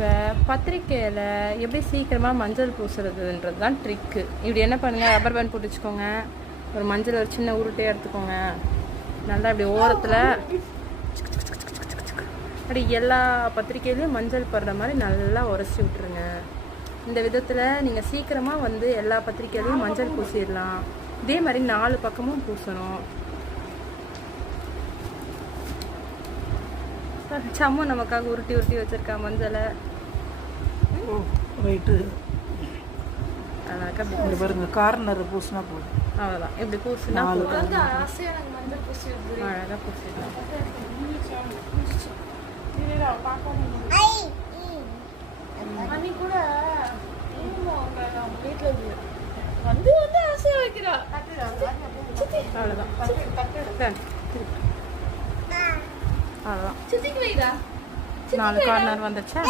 இப்போ பத்திரிக்கையில் எப்படி சீக்கிரமாக மஞ்சள் பூசுறதுன்றது தான் ட்ரிக்கு. இப்படி என்ன பண்ணுங்கள், ரப்பர் பேண்ட் போட்டு வச்சுக்கோங்க. ஒரு மஞ்சள் ஒரு சின்ன உருட்டையாக எடுத்துக்கோங்க. நல்லா இப்படி ஓரத்தில் அப்படி எல்லா பத்திரிக்கையிலையும் மஞ்சள் படுற மாதிரி நல்லா உரைச்சி விட்டுருங்க. இந்த விதத்தில் நீங்கள் சீக்கிரமாக வந்து எல்லா பத்திரிக்கையிலையும் மஞ்சள் பூசிடலாம். இதே மாதிரி 4 பக்கமும் பூசணும். சம்மு நமக்காக உருட்டி உருட்டி வச்சிருக்கா மஞ்சளை. ரைட்டு. பாருங்க, கார்னர் பூசினா போதும். அவ்வளோதான். இப்படி பூசினா அழகாக பூசிடலாம். அவ்வளோதான். 4 கார்னர் வந்துச்சா?